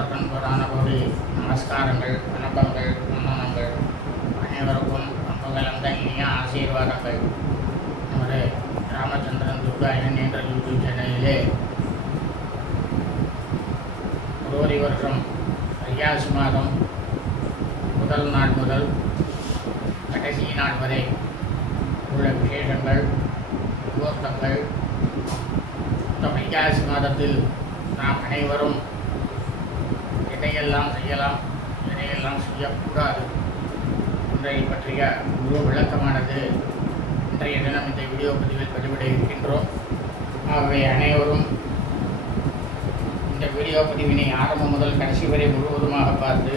அனைவருக்கும் கோடி நமஸ்காரங்கள் வணக்கங்கள் வந்தனங்கள் அனைவருக்கும் பம்புகலந்த இனிய ஆசீர்வாதங்கள். நமது ராமச்சந்திரன் துர்காயன் என்ற யூடியூப் சேனலிலே ஒருவரி வருஷம் ஐயாசி மாதம் முதல் நாள் முதல் கடைசி நாள் வரை உள்ள விசேஷங்கள் முகூர்த்தங்கள் இந்த வைகாசி மாதத்தில் நாம் அனைவரும் எதையெல்லாம் செய்யலாம் எதையெல்லாம் செய்யக்கூடாது ஒன்றை பற்றிய முழு விளக்கமானது இன்றைய தினம் இந்த வீடியோ பதிவில் பதிவிட இருக்கின்றோம் ஆகவே அனைவரும் இந்த வீடியோ பதிவினை ஆரம்பம் முதல் கடைசி வரை முழுவதுமாக பார்த்து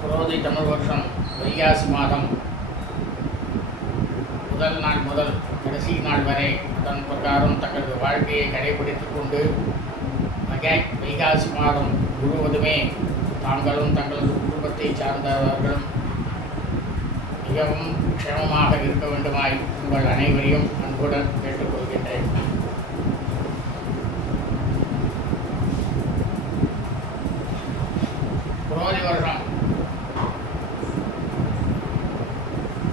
புரோதி தமிழ் வருஷம் வைகாசி மாதம் முதல் நாள் முதல் கடைசி நாள் வரை அதன் பிரகாரம் தங்களது வாழ்க்கையை கடைபிடித்துக் கொண்டு மகை வைகாசி மாதம் முழுவதுமே தாங்களும் தங்களது குடும்பத்தை சார்ந்தவர்களும் மிகவும் க்ஷமமாக இருக்க வேண்டுமாய் உங்கள் அனைவரையும் அன்புடன் கேட்டுக்கொள்கின்றேன். புரோதி வருஷம்.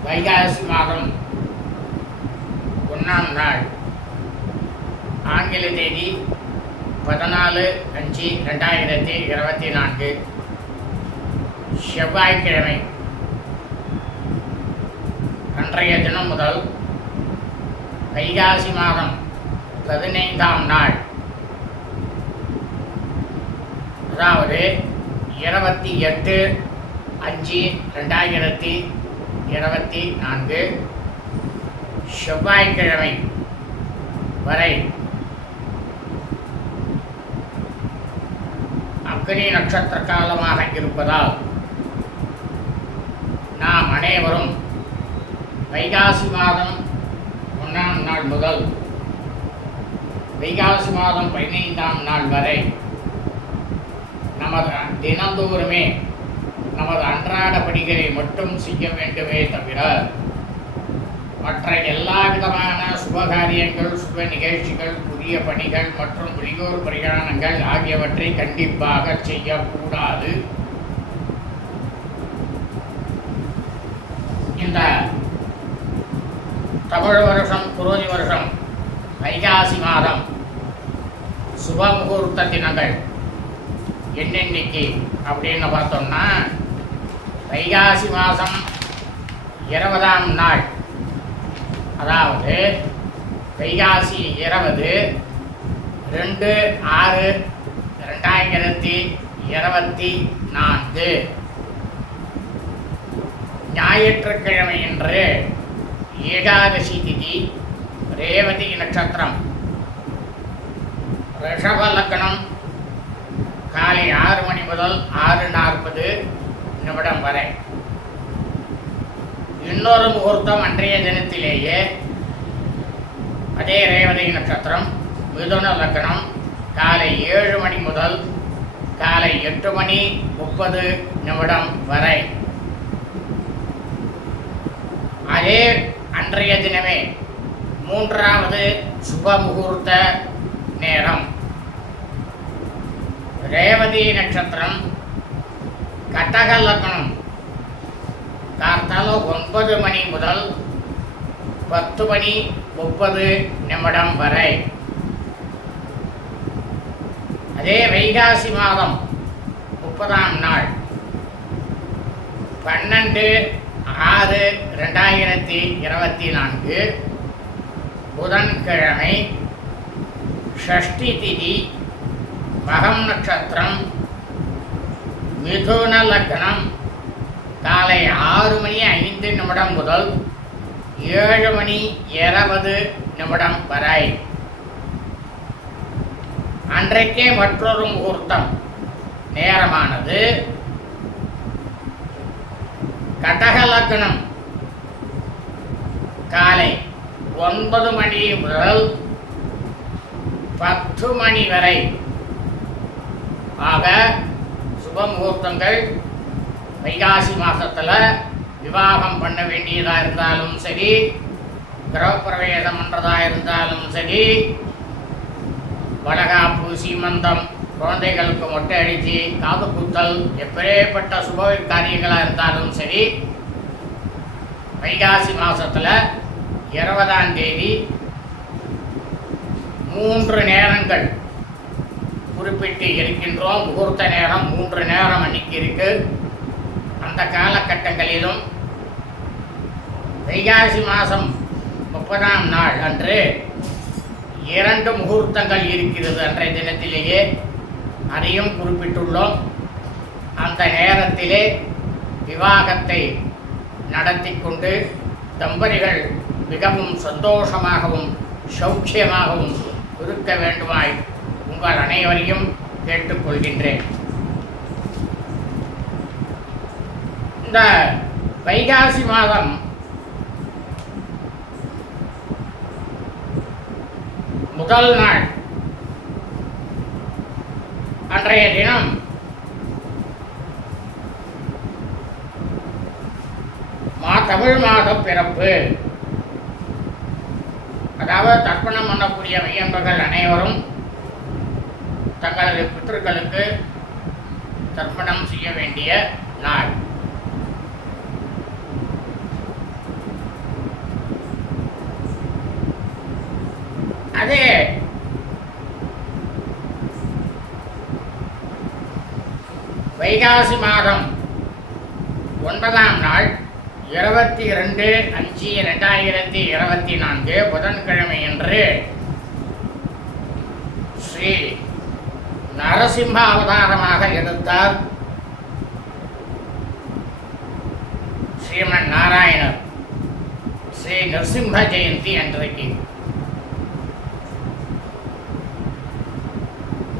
வைகாசி மாதம் ஒன்றாம் நாள் ஆங்கில தேதி பதினாலு அஞ்சு ரெண்டாயிரத்தி இருபத்தி நான்கு. செவ்வாய்க்கிழமை. அன்றைய தினம் முதல் வைகாசி மாதம் பதினைந்தாம் நாள். அதாவது இருபத்தி எட்டு அஞ்சு ரெண்டாயிரத்தி இருபத்தி நான்கு. செவ்வாய்க்கிழமை வரை அக்னி நட்சத்திர காலமாக இருப்பதால் நாம் அனைவரும் வைகாசி மாதம் ஒன்றாம் நாள் முதல் வைகாசி மாதம் பதினைந்தாம் நாள் வரை நமது தினந்தோறுமே நமது அன்றாட பணிகளை மட்டும் செய்ய வேண்டுமே தவிர மற்ற எல்லா விதமான சுபகாரியங்கள் சுப நிகழ்ச்சிகள் புதிய பணிகள் மற்றும் வெளியூர் பிரயாணங்கள் ஆகியவற்றை கண்டிப்பாக செய்யக்கூடாது. இந்த தமிழ் வருஷம் குரோதி வருஷம் வைகாசி மாதம் சுப முகூர்த்த தினங்கள் என்னென்னைக்கு அப்படின்னு பார்த்தோம்னா வைகாசி மாதம் இருபதாம் நாள். அதாவது வைகாசி இருபது ரெண்டு ஆறு ரெண்டாயிரத்தி இருபத்தி நான்கு. ஞாயிற்றுக்கிழமை என்று ஏகாதசி திதி ரேவதி நட்சத்திரம். ரிஷப லக்னம் காலை ஆறு மணி முதல் ஆறு நாற்பது நிமிடம் வரை. இன்னொரு முகூர்த்தம் அன்றைய தினத்திலேயே அதே ரேவதி நட்சத்திரம் மிதுன லக்னம் காலை ஏழு மணி முதல் காலை எட்டு மணி முப்பது நிமிடம் வரை. அதே அன்றைய தினமே மூன்றாவது சுப முகூர்த்த நேரம். ரேவதி நட்சத்திரம் கட்டக லக்னம் கார்த்தால ஒன்பது மணி முதல் பத்து மணி முப்பது நிமிடம் வரை. அதே வைகாசி மாதம் முப்பதாம் நாள். பன்னெண்டு ஆறு ரெண்டாயிரத்தி இருபத்தி நான்கு. புதன்கிழமை ஷஷ்டி திதி மகம் நட்சத்திரம் மிதுன லக்னம் காலை ஆறு மணி ஐந்து நிமிடம் முதல் ஏழு மணி இருபது நிமிடம் வரை. அன்றைக்கே மற்றொரு முகூர்த்தம். நேரமானது கடக லக்னம். காலை ஒன்பது மணி முதல் பத்து மணி வரை. ஆக சுப முகூர்த்தங்கள் வைகாசி மாதத்தில் விவாகம் பண்ண வேண்டியதா இருந்தாலும் சரி கிரகப்பிரவேசம் பண்றதா இருந்தாலும் சரி வளகாப்பு சீமந்தம் குழந்தைகளுக்கு மொட்டை அடித்து காது குத்தல் எப்பேற்பட்ட சுப காரியங்களாக இருந்தாலும் சரி வைகாசி மாதத்தில் இருபதாம் தேதி மூன்று நேரங்கள் குறிப்பிட்டு இருக்கின்றோம். முகூர்த்த நேரம் மூன்று நேரம் அன்னைக்கு இருக்கு. அந்த காலகட்டங்களிலும் வைகாசி மாதம் முப்பதாம் நாள் அன்று இரண்டு முகூர்த்தங்கள் இருக்கிறது அன்றைய தினத்திலேயே. அதையும் குறிப்பிட்டுள்ளோம். அந்த நேரத்திலே விவாகத்தை நடத்தி கொண்டு தம்பதிகள் மிகவும் சந்தோஷமாகவும் சௌக்கியமாகவும் இருக்க வேண்டுமாய் உங்கள் அனைவரையும் கேட்டுக்கொள்கின்றேன். இந்த வைகாசி மாதம் முதல் நாள். அன்றைய தினம். மா தமிழ் மாத பிறப்பு. அதாவது தர்ப்பணம் பண்ணக்கூடிய மையம்பர்கள் அனைவரும் தங்களது பித்தர்களுக்கு தர்ப்பணம் செய்ய வேண்டிய நாள் அதே வைகாசி மாதம் ஒன்பதாம் நாள் இருபத்தி ரெண்டு அஞ்சு ரெண்டாயிரத்தி இருபத்தி நான்கு புதன்கிழமையன்று ஸ்ரீ நரசிம்ம அவதாரமாக எடுத்தார் ஸ்ரீமன் நாராயணர் ஸ்ரீ நரசிம்ம ஜெயந்தி அன்றைக்கு.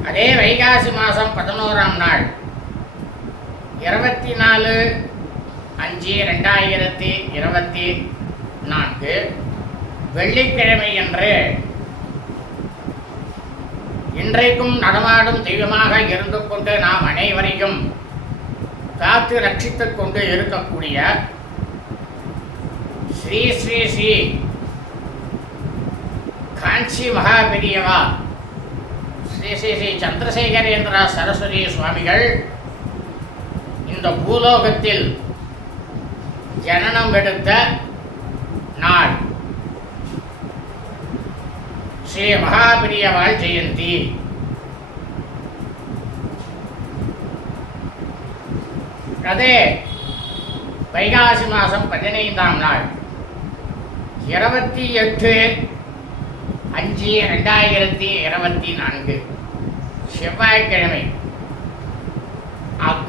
அதே வைகாசி மாதம் பதினோராம் நாள் இருபத்தி நாலு அஞ்சு ரெண்டாயிரத்தி இருபத்தி நான்கு வெள்ளிக்கிழமை என்று இன்றைக்கும் நடமாடும் தெய்வமாக இருந்து கொண்டு நாம் அனைவரையும் காத்து ரட்சித்துக் கொண்டு இருக்கக்கூடிய ஸ்ரீ ஸ்ரீ ஸ்ரீ காஞ்சி மகாபெரியவா ஸ்ரீ ஸ்ரீ ஸ்ரீ சந்திரசேகரேந்திரா சரஸ்வதி சுவாமிகள் இந்த பூலோகத்தில் ஜனனம் எடுத்த நாள். ஸ்ரீ மகாபிரியவாள் ஜெயந்தி. அதே வைகாசி மாதம் பதினைந்தாம் நாள். இருபத்தி எட்டு அஞ்சு ரெண்டாயிரத்தி இருபத்தி நான்கு. செவ்வாய்க்கிழமை.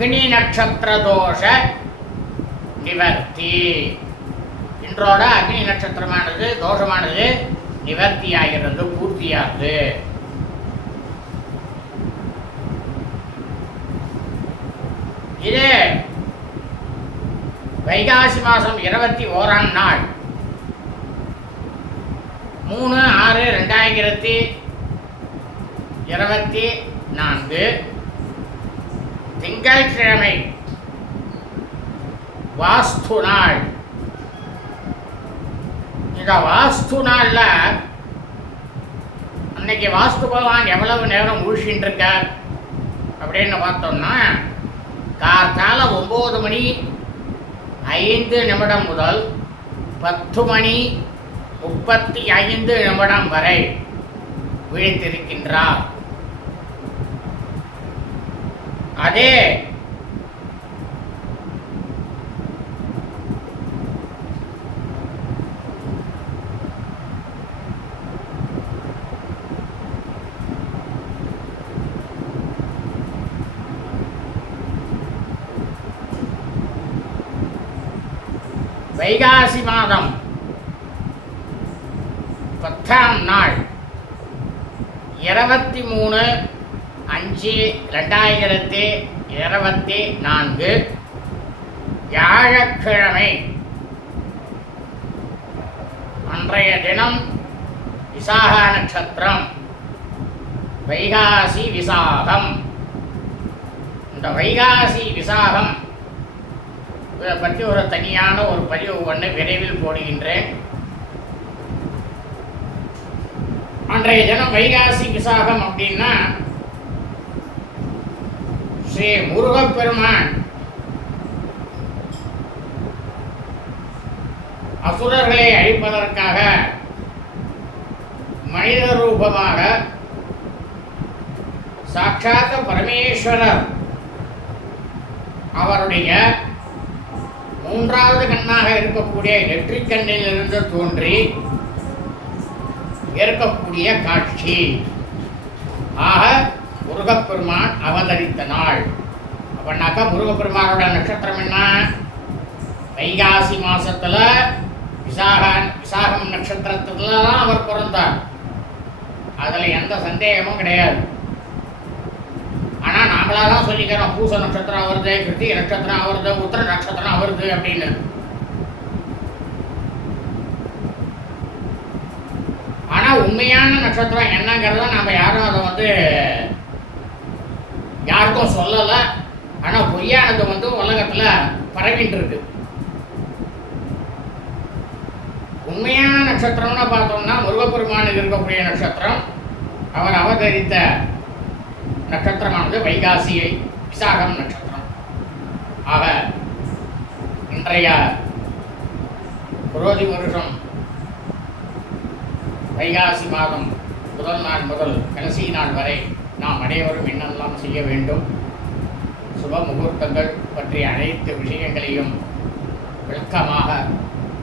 அக்னி நட்சத்திர தோஷ நிவர்த்தி. இன்றோட அக்னி நட்சத்திரமானது தோஷமானது நிவர்த்தியாகிறது பூர்த்தியாகுது. இது வைகாசி மாதம் இருபத்தி ஓராம் நாள். மூணு ஆறு ரெண்டாயிரத்தி இருபத்தி நான்கு. திங்கட்கிழமை வாஸ்து நாள். இந்த வாஸ்து நாளில் அன்னைக்கு வாஸ்து பகவான் எவ்வளவு நேரம் முழிச்சின்னு இருக்கார் அப்படின்னு பார்த்தோம்னா கார்த்தால ஒம்பது மணி ஐந்து நிமிடம் முதல் பத்து மணி முப்பத்தி ஐந்து நிமிடம் வரை விழித்திருக்கின்றார். அதே. வைகாசி மாதம் பத்தாம் நாள். இருபத்தி மூணு அஞ்சு ரெண்டாயிரத்தி இருபத்தி நான்கு வியாழக்கிழமை. அன்றைய தினம் விசாக நட்சத்திரம் வைகாசி விசாகம். இந்த வைகாசி விசாகம் இதை பற்றி ஒரு தனியான ஒரு பதிவு ஒன்று விரைவில் போடுகின்றேன். அன்றைய தினம் வைகாசி விசாகம் அப்படின்னா ஸ்ரீ முருகப்பெருமான். அசுரர்களை அழிப்பதற்காக மனித ரூபமாக சாட்சாத் பரமேஸ்வரர் அவருடைய மூன்றாவது கண்ணாக இருக்கக்கூடிய நெற்றிக்கண்ணிலிருந்து தோன்றி இருக்கக்கூடிய காட்சி. ஆக முருகப்பெருமான் அவதரித்த நாள். அப்படின்னாக்கா முருகப்பெருமானோட நட்சத்திரம் என்ன? வைகாசி மாசத்துல விசாக விசாகம் நட்சத்திரத்துல தான் அவர் பிறந்தார். அதுல எந்த சந்தேகமும் கிடையாது. ஆனால் நாமளா தான் சொல்லிக்கிறோம் பூச நட்சத்திரம் வருது கிருத்திக நட்சத்திரம் வருது உத்திர நட்சத்திரம் வருது அப்படின்னு. ஆனால் உண்மையான நட்சத்திரம் என்னங்கிறத நாம் யாரும் அதை வந்து யாருக்கும் சொல்லலை. ஆனால் பொய்யானது வந்து உலகத்தில் பரவிட்டு இருக்கு உண்மையான நட்சத்திரம்னு பார்த்தோம்னா முருகப்பெருமானுக்கு இருக்கக்கூடிய நட்சத்திரம். அவர் அவதரித்த நட்சத்திரமானது வைகாசியை விசாகம் நட்சத்திரம். ஆக இன்றைய குரோதி வருஷம் வைகாசி மாதம் முதல் நாள் முதல் கடைசி நாள் வரை நாம் அனைவரும் என்னெல்லாம் செய்ய வேண்டும்? சுப முகூர்த்தங்கள் பற்றிய அனைத்து விஷயங்களையும் விளக்கமாக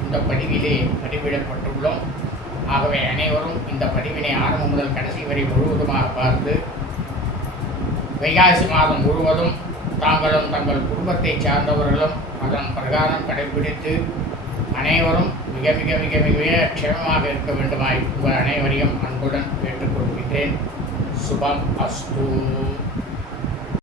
இந்த பதிவிலே பதிவிடப்பட்டுள்ளோம். ஆகவே அனைவரும் இந்த பதிவினை ஆரம்பம் முதல் கடைசி வரை முழுவதுமாக பார்த்து வைகாசி மாதம் முழுவதும் தாங்களும் தங்கள் குடும்பத்தை சார்ந்தவர்களும் அதன் பிரகாரம் கடைபிடித்து அனைவரும் மிக மிக மிக மிக க்ஷேமமாக இருக்க வேண்டுமாய் உங்கள் அனைவரையும் அன்புடன் கேட்டுக்கொள்கின்றேன். sebab astu